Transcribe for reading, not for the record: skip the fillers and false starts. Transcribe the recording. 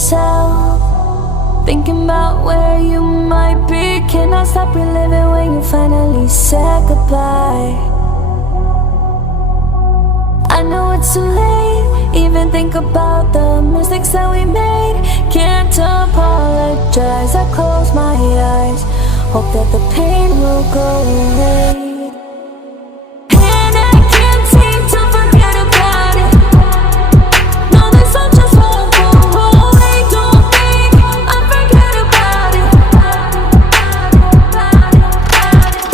yourself, thinking about where you might be. Cannot stop reliving when you finally said goodbye. I know it's too late, even think about the mistakes that we made. Can't apologize, I close my eyes, hope that the pain will go away.